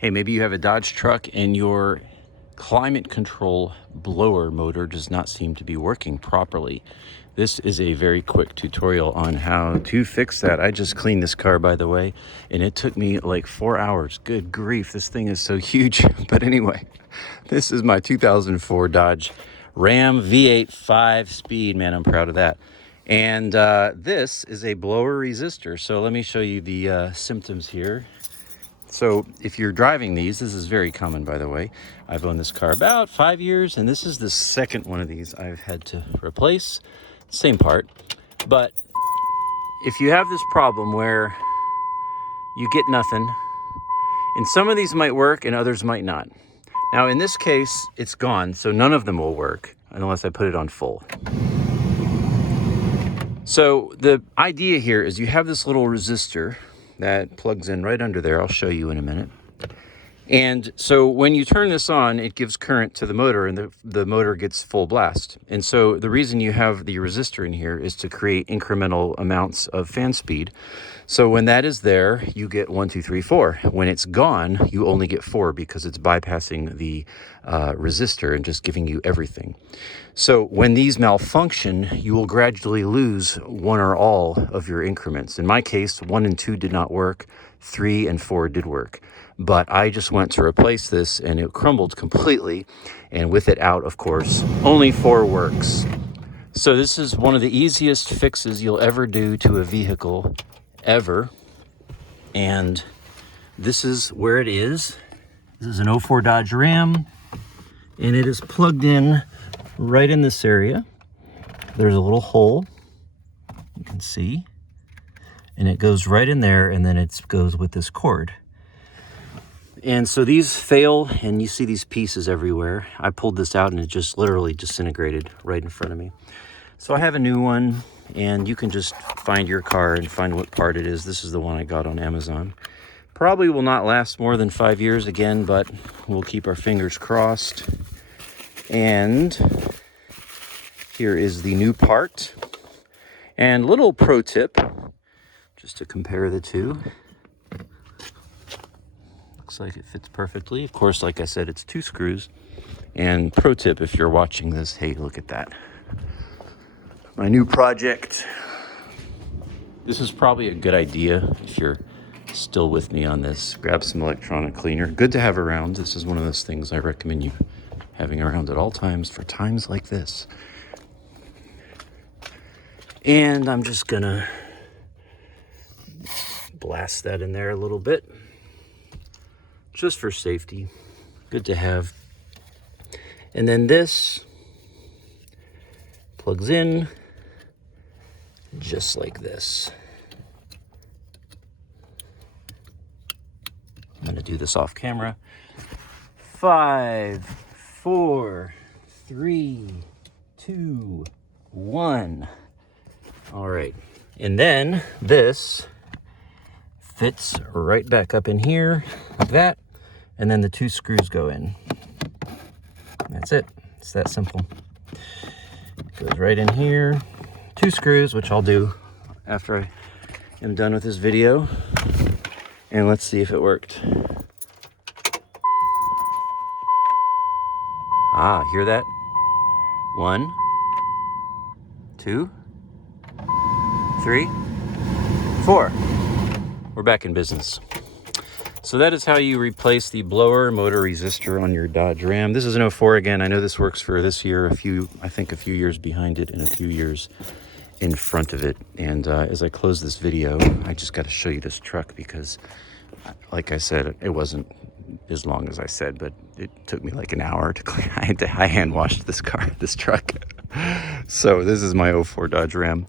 Hey, maybe you have a Dodge truck and your climate control blower motor does not seem to be working properly. This is a very quick tutorial on how to fix that. I just cleaned this car, by the way, and it took me like 4 hours. Good grief, this thing is so huge. But anyway, this is my 2004 Dodge Ram V8 5-speed. Man, I'm proud of that. And this is a blower resistor. So let me show you the symptoms here. So if you're driving these, this is very common, by the way. I've owned this car about 5 years, and this is the second one of these I've had to replace. Same part. But if you have this problem where you get nothing, and some of these might work and others might not. Now, in this case, it's gone, so none of them will work unless I put it on full. So the idea here is you have this little resistor that plugs in right under there. I'll show you in a minute. And so when you turn this on, it gives current to the motor, and the motor gets full blast. And so the reason you have the resistor in here is to create incremental amounts of fan speed. So when that is there, you get 1, 2, 3, 4. When it's gone, you only get 4 because it's bypassing the resistor and just giving you everything. So when these malfunction, you will gradually lose one or all of your increments. In my case, 1 and 2 did not work. 3 and 4 did work. But I just went to replace this and it crumbled completely. And with it out, of course, only 4 works. So this is one of the easiest fixes you'll ever do to a vehicle, ever. And this is where it is. This is an 04 Dodge Ram, and it is plugged in right in this area. There's a little hole, you can see, and it goes right in there, and then it goes with this cord. And so these fail, and you see these pieces everywhere. I pulled this out and it just literally disintegrated right in front of me. So I have a new one, and you can just find your car and find what part it is. This is the one I got on Amazon. Probably will not last more than 5 years again, but we'll keep our fingers crossed. And here is the new part. And little pro tip, just to compare the two. Looks like it fits perfectly. Of course, like I said, it's 2 screws. And pro tip, if you're watching this, hey, look at that. My new project. This is probably a good idea if you're still with me on this. Grab some electronic cleaner. Good to have around. This is one of those things I recommend you having around at all times for times like this. And I'm just gonna blast that in there a little bit, just for safety. Good to have. And then this plugs in just like this. I'm gonna do this off camera. 5, 4, 3, 2, 1. All right, and then this fits right back up in here like that, and then the 2 screws go in. That's it. It's that simple. Goes right in here. 2 screws, which I'll do after I am done with this video. And let's see if it worked. Ah, hear that? 1, 2, 3, 4. We're back in business. So that is how you replace the blower motor resistor on your Dodge Ram. This is an 04 again. I know this works for this year, I think a few years behind it and a few years in front of it. And as I close this video, I just got to show you this truck because, like I said, it wasn't as long as I said, but it took me like an hour to clean. I hand washed this truck. So this is my 04 Dodge Ram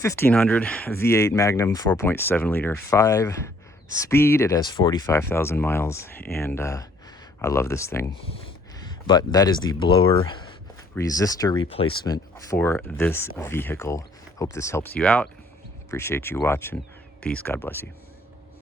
1500 V8 Magnum 4.7 liter 5 speed. It has 45,000 miles, and I love this thing. But that is the blower resistor replacement for this vehicle. Hope this helps you out. Appreciate you watching. Peace. God bless you.